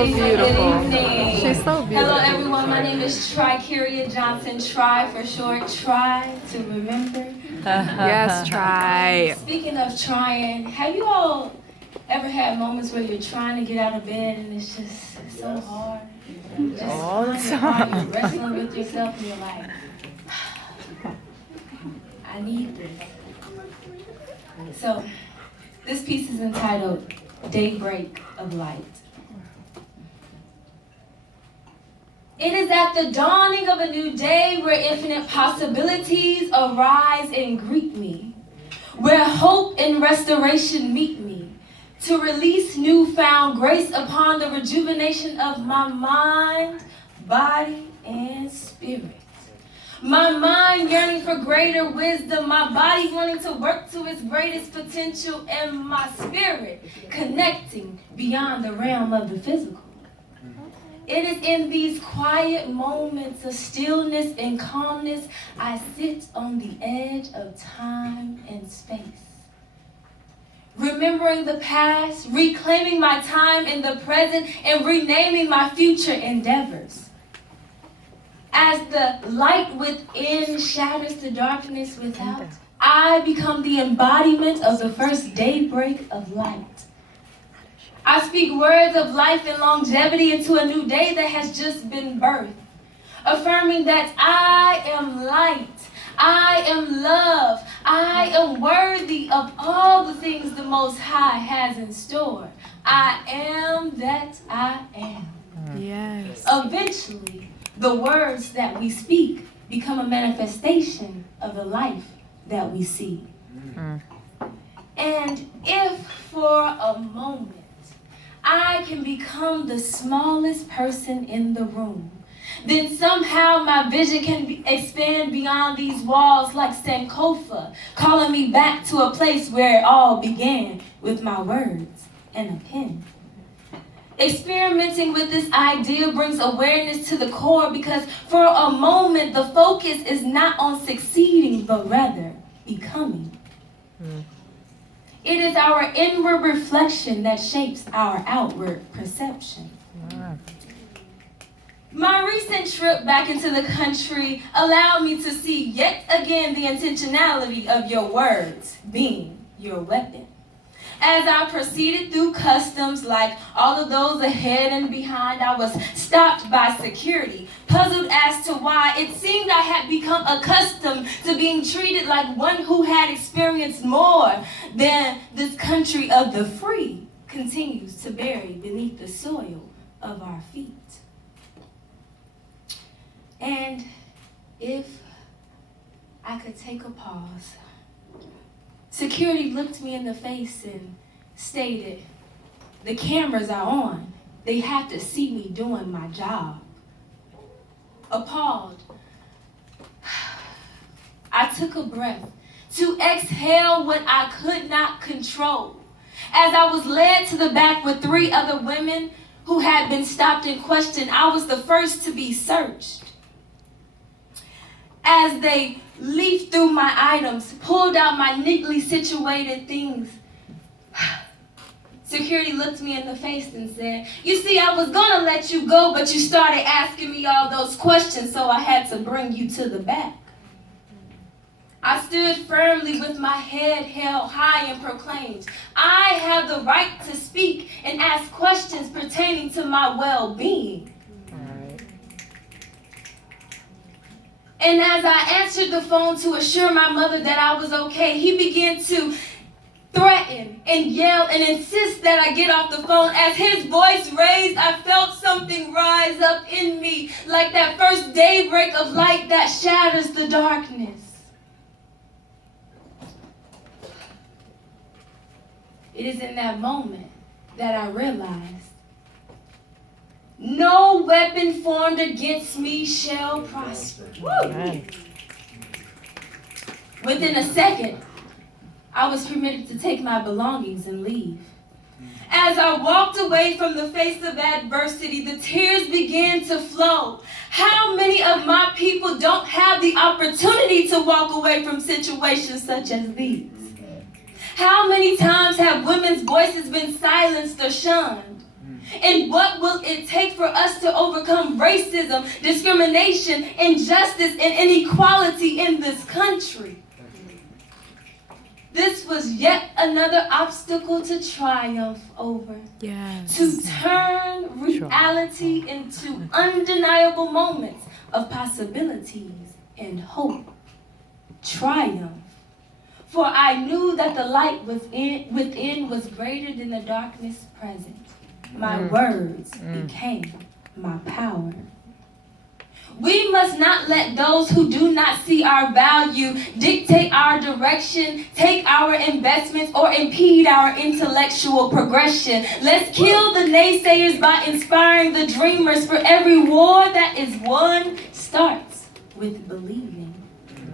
so beautiful. She's so beautiful. Hello, everyone. My name is Tricaria Johnson. Try for short. Try to remember. Yes, try. Speaking of trying, have you all ever had moments where you're trying to get out of bed and it's just so hard? All the You're time. wrestling with yourself and you're like, I need this. So, this piece is entitled Daybreak of Light. It is at the dawning of a new day where infinite possibilities arise and greet me, where hope and restoration meet me, to release newfound grace upon the rejuvenation of my mind, body, and spirit. My mind yearning for greater wisdom, my body wanting to work to its greatest potential, and my spirit connecting beyond the realm of the physical. It is in these quiet moments of stillness and calmness I sit on the edge of time and space. Remembering the past, reclaiming my time in the present, and renaming my future endeavors. As the light within shatters the darkness without, I become the embodiment of the first daybreak of light. I speak words of life and longevity into a new day that has just been birthed, affirming that I am light, I am love, I am worthy of all the things the Most High has in store. I am that I am. Yes. Eventually, the words that we speak become a manifestation of the life that we see. And if for a moment I can become the smallest person in the room, then somehow my vision can expand beyond these walls like Sankofa, calling me back to a place where it all began with my words and a pen. Experimenting with this idea brings awareness to the core because for a moment the focus is not on succeeding but rather becoming. It is our inward reflection that shapes our outward perception. My recent trip back into the country allowed me to see yet again the intentionality of your words being your weapon. As I proceeded through customs, like all of those ahead and behind, I was stopped by security, puzzled as to why it seemed I had become accustomed to being treated like one who had experienced more than this country of the free continues to bury beneath the soil of our feet. And if I could take a pause, security looked me in the face and stated, the cameras are on. They have to see me doing my job. Appalled, I took a breath to exhale what I could not control. As I was led to the back with 3 other women who had been stopped and questioned, I was the first to be searched. As they leafed through my items, pulled out my neatly situated things, security looked me in the face and said, you see, I was gonna let you go, but you started asking me all those questions, so I had to bring you to the back. I stood firmly with my head held high and proclaimed, I have the right to speak and ask questions pertaining to my well-being. And as I answered the phone to assure my mother that I was okay, he began to threaten and yell and insist that I get off the phone. As his voice raised, I felt something rise up in me, like that first daybreak of light that shatters the darkness. It is in that moment that I realized no weapon formed against me shall prosper. Within a second, I was permitted to take my belongings and leave. As I walked away from the face of adversity, the tears began to flow. How many of my people don't have the opportunity to walk away from situations such as these? How many times have women's voices been silenced or shunned? And what will it take for us to overcome racism, discrimination, injustice, and inequality in this country? This was yet another obstacle to triumph over. Yes. To turn reality into undeniable moments of possibilities and hope. Triumph. For I knew that the light within was greater than the darkness present. My words became my power. We must not let those who do not see our value dictate our direction, take our investments, or impede our intellectual progression. Let's kill the naysayers by inspiring the dreamers, for every war that is won starts with believing.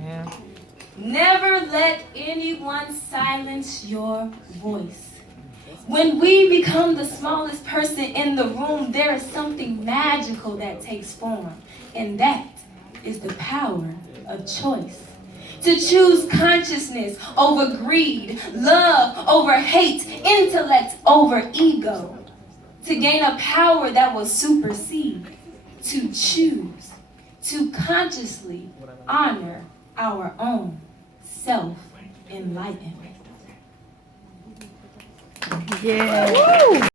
Yeah. Never let anyone silence your voice. When we become the smallest person in the room, there is something magical that takes form, and that is the power of choice. To choose consciousness over greed, love over hate, intellect over ego. To gain a power that will supersede. To choose, to consciously honor our own self-enlightenment. Yeah.